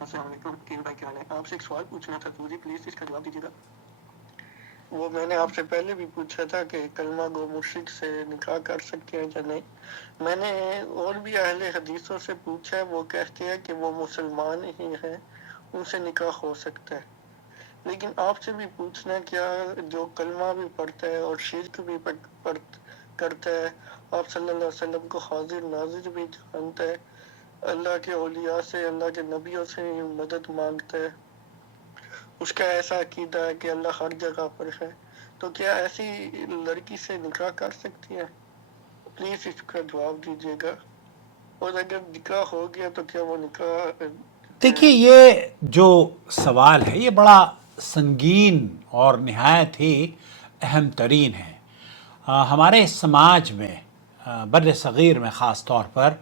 السلام علیکم کیم بھائی کیا حال ہے؟ آپ سے ایک سوال پوچھنا تھا، مجھے پلیز اس کا جواب دیجیے گا۔ وہ میں نے آپ سے پہلے بھی پوچھا تھا کہ کلمہ گو مشرک سے نکاح کر سکتے ہیں یا نہیں۔ میں نے اور بھی اہل حدیثوں سے پوچھا ہے، وہ کہتے ہیں کہ وہ مسلمان ہی ہیں، ان سے نکاح ہو سکتا ہے۔ لیکن آپ سے بھی پوچھنا کیا جو کلمہ بھی پڑھتا ہے اور شرک بھی کرتا ہے، آپ صلی اللہ علیہ وسلم کو حاضر ناظر بھی جانتا ہے، اللہ کے اولیاء سے، اللہ کے نبیوں سے مدد مانگتا ہے، اس کا ایسا عقیدہ ہے کہ اللہ ہر جگہ پر ہے، تو کیا ایسی لڑکی سے نکاح کر سکتی ہیں؟ پلیز اس کا جواب دیجیے گا۔ اور اگر نکاح ہو گیا تو کیا وہ نکاح دیکھیے، یہ جو سوال ہے یہ بڑا سنگین اور نہایت ہی اہم ترین ہے۔ ہمارے سماج میں بر صغیر میں خاص طور پر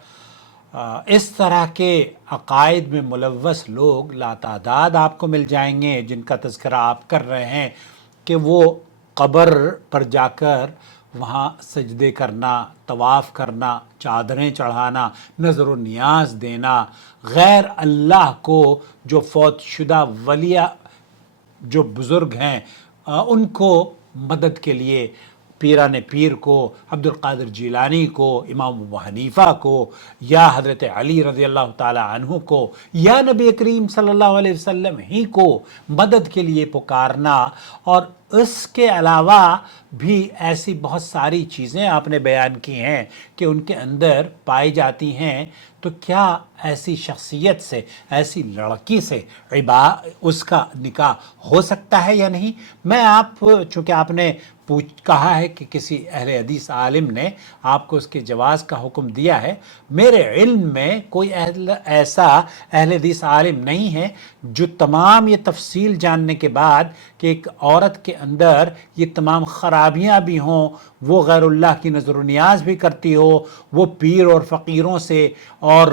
اس طرح کے عقائد میں ملوث لوگ لاتعداد آپ کو مل جائیں گے، جن کا تذکرہ آپ کر رہے ہیں کہ وہ قبر پر جا کر وہاں سجدے کرنا، طواف کرنا، چادریں چڑھانا، نظر و نیاز دینا، غیر اللہ کو جو فوت شدہ ولیہ جو بزرگ ہیں ان کو مدد کے لیے، پیران پیر کو، عبد القادر جیلانی کو، امام ابو حنیفہ کو، یا حضرت علی رضی اللہ تعالی عنہ کو، یا نبی کریم صلی اللہ علیہ وسلم ہی کو مدد کے لیے پکارنا، اور اس کے علاوہ بھی ایسی بہت ساری چیزیں آپ نے بیان کی ہیں کہ ان کے اندر پائی جاتی ہیں، تو کیا ایسی شخصیت سے، ایسی لڑکی سے اس کا نکاح ہو سکتا ہے یا نہیں؟ میں چونکہ آپ نے کہا ہے کہ کسی اہل حدیث عالم نے آپ کو اس کے جواز کا حکم دیا ہے، میرے علم میں کوئی ایسا اہل حدیث عالم نہیں ہے جو تمام یہ تفصیل جاننے کے بعد کہ ایک عورت کے اندر یہ تمام خرابیاں بھی ہوں، وہ غیر اللہ کی نظر و نیاز بھی کرتی ہو، وہ پیر اور فقیروں سے اور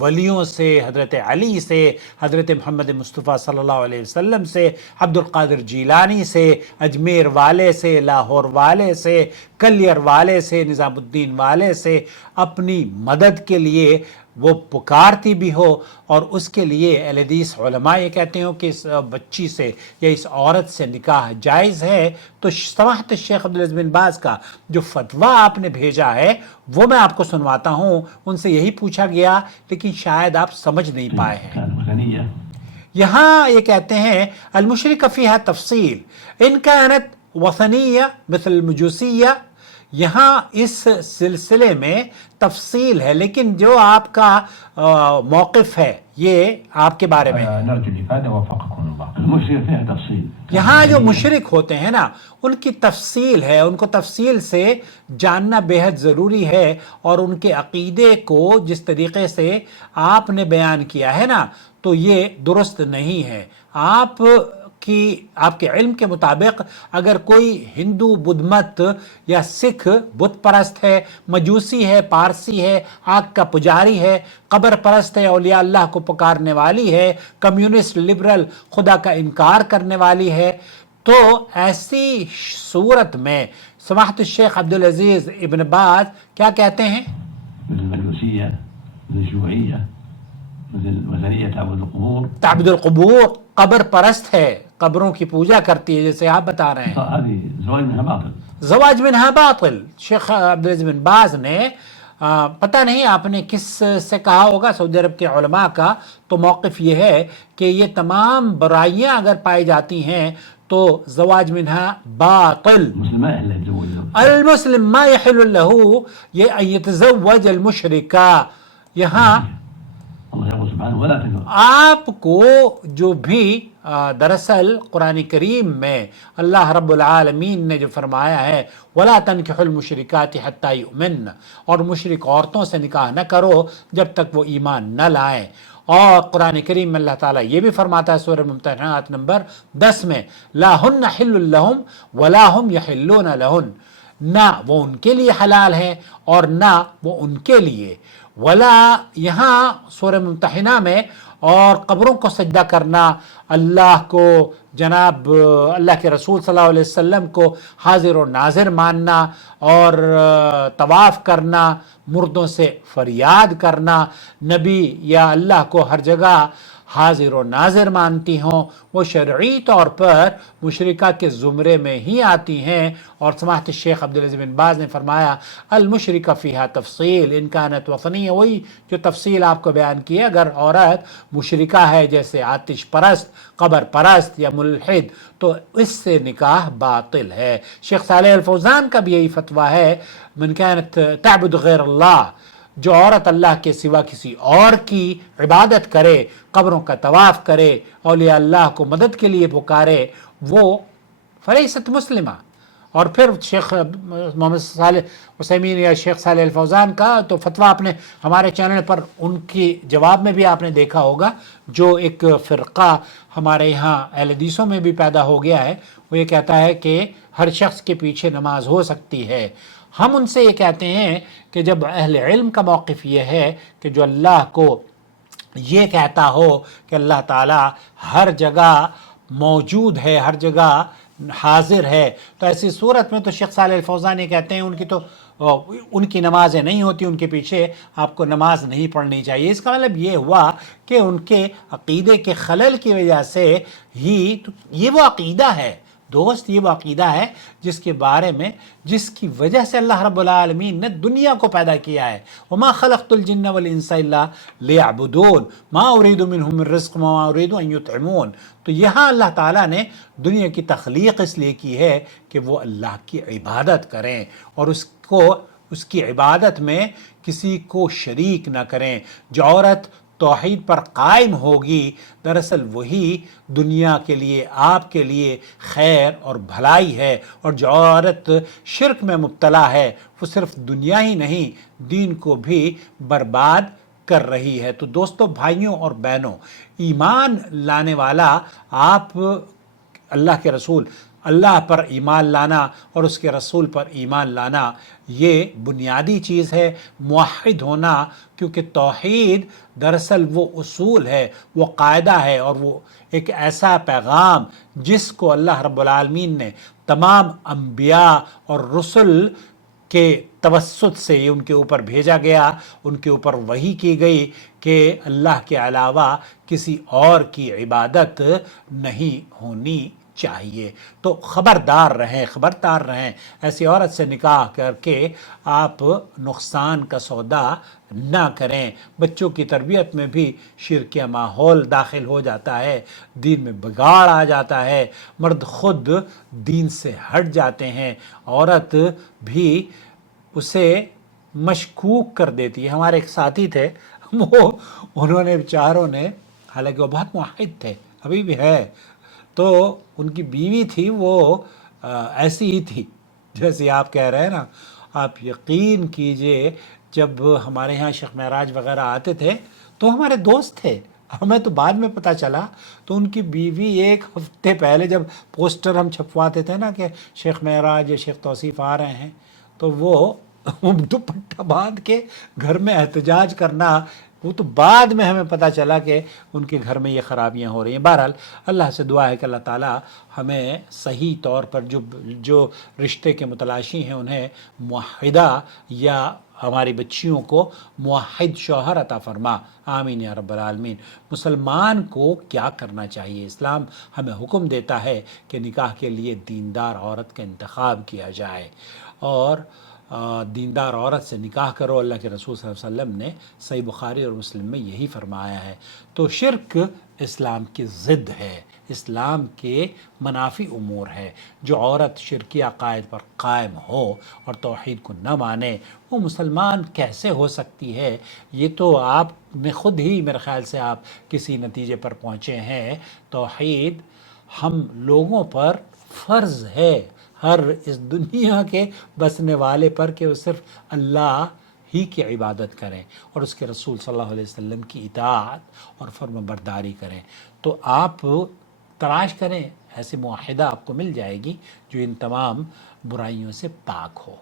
ولیوں سے، حضرت علی سے، حضرت محمد مصطفیٰ صلی اللہ علیہ وسلم سے، عبد القادر جیلانی سے، اجمیر والے سے، لاہور والے سے، کلیر والے سے، نظام الدین والے سے اپنی مدد کے لیے وہ پکارتی بھی ہو، اور اس کے لیے اہل حدیث علماء یہ کہتے ہوں کہ اس بچی سے یا اس عورت سے نکاح جائز ہے، تو سماحت الشیخ عبدالعزیز بن باز کا جو فتویٰ آپ نے بھیجا ہے وہ میں آپ کو سنواتا ہوں۔ ان سے یہی پوچھا گیا لیکن شاید آپ سمجھ نہیں پائے ہیں۔ یہاں یہ کہتے ہیں المشرک فیہا تفصیل ان کانت وثنیہ مثل المجوسیہ، یہاں اس سلسلے میں تفصیل ہے، لیکن جو آپ کا موقف ہے یہ آپ کے بارے میں، یہاں جو مشرک ہوتے ہیں نا ان کی تفصیل ہے، ان کو تفصیل سے جاننا بے حد ضروری ہے، اور ان کے عقیدے کو جس طریقے سے آپ نے بیان کیا ہے نا تو یہ درست نہیں ہے۔ آپ کے علم کے مطابق اگر کوئی ہندو بدھ مت یا سکھ بت پرست ہے، مجوسی ہے، پارسی ہے، آگ کا پجاری ہے، قبر پرست ہے، اولیاء اللہ کو پکارنے والی ہے، کمیونسٹ لبرل خدا کا انکار کرنے والی ہے، تو ایسی صورت میں سماحت الشیخ عبدالعزیز ابن باز کیا کہتے ہیں؟ تعبد القبور، قبر پرست ہے، قبروں کی پوجا کرتی ہے جیسے آپ بتا رہے ہیں، زواج منہا باطل۔ شیخ عبدالعزیز بن باز نے پتہ نہیں آپ نے کس سے کہا ہوگا، سعودی عرب کے علماء کا تو موقف یہ ہے کہ یہ تمام برائیاں اگر پائی جاتی ہیں تو زواج منہا باطل۔ المسلم ما يحل له یہ ان يتزوج المشرکہ، یہاں آپ کو جو بھی دراصل قرآن کریم میں اللہ رب العالمین نے جو فرمایا ہے وَلَا تَنْكِحُوا الْمُشْرِكَاتِ حَتَّى يُؤْمِنَّ، اور مشرک عورتوں سے نکاح نہ کرو جب تک وہ ایمان نہ لائیں، اور قرآن کریم میں اللہ تعالیٰ یہ بھی فرماتا ہے سورہ ممتحنات نمبر 10 میں لَا هُنَّ حِلٌّ لَهُمْ وَلَا هُمْ يَحِلُّونَ لَهُنَّ، نہ وہ ان کے لیے حلال ہیں اور نہ وہ ان کے لیے، ولا یہاں سورہ ممتحنہ میں، اور قبروں کو سجدہ کرنا، اللہ کو، جناب اللہ کے رسول صلی اللہ علیہ وسلم کو حاضر و ناظر ماننا، اور طواف کرنا، مردوں سے فریاد کرنا، نبی یا اللہ کو ہر جگہ हाजिर व नाजिर मानती हों वो शरई तौर पर मुशरिका के ज़ुमरे में ही आती हैं। और समाहत शेख अब्दुल अज़ीज़ बिन बाज़ ने फरमाया अल मुशरिका फ़ीहा तफ़सील इन कानत वतनी, वही जो तफसील आपको बयान की है, अगर औरत मुशरिका है जैसे आतिश परस्त, कबर परस्त या मुल्हिद, तो इससे निकाह बातिल है। शेख सालेह अल फौज़ान का भी यही फतवा है, मन कानत तअबुद गैर अल्लाह, जो औरत अल्लाह के सिवा किसी और की इबादत करे, कब्रों का तवाफ़ करे, औलिया अल्लाह को मदद के लिए पुकारे, वो फलैसत मुस्लिमा। और फिर शेख मोहम्मद सालेह हुसैमीन या शेख सालेह अल फौज़ान का तो फतवा आपने हमारे चैनल पर उनकी जवाब में भी आपने देखा होगा, जो एक फ़िरक़ा हमारे यहाँ अहले हदीसों में भी पैदा हो गया है। वो ये कहता है कि हर शख्स के पीछे नमाज हो सकती है। हम उनसे ये कहते हैं कि जब अहले इल्म का मौक़िफ़ ये है कि जो अल्लाह को ये कहता हो कि अल्लाह ताला हर जगह मौजूद है, हर जगह हाजिर है, तो ऐसी सूरत में तो शेख सालेह अल फौज़ान ये कहते हैं उनकी नमाजें नहीं होती, उनके पीछे आपको नमाज नहीं पढ़नी चाहिए। इसका मतलब ये हुआ कि उनके अक़ीदे के खलल की वजह से ही तो ये वो अक़ीदा है दोस्त, ये वो अक़ीदा है जिसके बारे में, जिसकी वजह से अल्लाह रब्बुल आलमीन ने दुनिया को पैदा किया है। वमा खलक़तुल जिन्न वल इंसा इल्ला लियअबुदून मा उरीदु मिनहुम मिन रिज़्क़ मा उरीदु अन युतइमून। तो यहाँ अल्लाह ताला ने दुनिया की तख्लीक इसलिए की है कि वो अल्लाह की इबादत करें और उसकी इबादत में किसी को शरीक न करें। जो औरत तौहीद पर कायम होगी, दरअसल वही दुनिया के लिए, आपके लिए खैर और भलाई है। और जो औरत शिरक में मुब्तला है वो सिर्फ दुनिया ही नहीं दीन को भी बर्बाद कर रही है। तो दोस्तों, भाइयों और बहनों, ईमान लाने वाला, आप अल्लाह के रसूल, अल्लाह पर ईमान लाना और उसके रसूल पर ईमान लाना, ये बुनियादी चीज़ है, मुवहिद होना। क्योंकि तौहीद दरअसल वो उसूल है, वो कायदा है और वो एक ऐसा पैगाम जिसको अल्लाह रब्बुल आलमीन ने तमाम अंबिया और रसूल के तवस्सुत से उनके ऊपर भेजा गया, उनके ऊपर वही की गई कि अल्लाह के अलावा किसी और की इबादत नहीं होनी चाहिए। तो खबरदार रहें, ऐसी औरत से निकाह करके आप नुकसान का सौदा ना करें। बच्चों की तरबियत में भी शिरकिया माहौल दाखिल हो जाता है, दीन में बिगाड़ आ जाता है, मर्द खुद दीन से हट जाते हैं, औरत भी उसे मशकूक कर देती है। हमारे एक साथी थे, उन्होंने बेचारों ने, हालांकि वो बहुत मुआहिद थे, अभी भी है, तो उनकी बीवी थी वो ऐसी ही थी जैसे आप कह रहे हैं ना। आप यकीन कीजिए, जब हमारे यहाँ शेख महराज वगैरह आते थे तो हमारे दोस्त थे, हमें तो बाद में पता चला। तो उनकी बीवी एक हफ्ते पहले जब पोस्टर हम छपवाते थे ना कि शेख महराज या शेख तौसीफ़ आ रहे हैं, तो वो दुपट्टा बांध के घर में एहतजाज करना, वो तो बाद में हमें पता चला कि उनके घर में ये ख़राबियाँ हो रही हैं। बहरहाल अल्लाह से दुआ है कि अल्लाह ताला हमें सही तौर पर जो रिश्ते के मुतलाशी हैं उन्हें मुवहिदा या हमारी बच्चियों को मुवहिद शौहर अता फरमा। आमीन या रब्बल आलमीन। मुसलमान को क्या करना चाहिए? इस्लाम हमें हुक्म देता है कि निकाह के लिए दीनदार औरत का इंतखाब किया जाए और दीनदार औरत से निकाह करो। अल्लाह के रसूल सल्लल्लाहु अलैहि वसल्लम ने सही बुखारी और मुस्लिम में यही फरमाया है। तो शिरक इस्लाम की ज़िद है, इस्लाम के मनाफी उमूर है। जो औरत शिरकी अक़ायद पर कायम हो और तौहीद को न माने, वो मुसलमान कैसे हो सकती है? ये तो आपने ख़ुद ही, मेरे ख़्याल से आप किसी नतीजे पर पहुँचे हैं। तौहीद हम लोगों पर फ़र्ज़ है, हर इस दुनिया के बसने वाले पर, कि वो सिर्फ अल्लाह ही की इबादत करें और उसके रसूल सल्लल्लाहु अलैहि वसल्लम की इताअत और फर्माबरदारी करें। तो आप तलाश करें, ऐसी मुआहिदा आपको मिल जाएगी जो इन तमाम बुराइयों से पाक हो।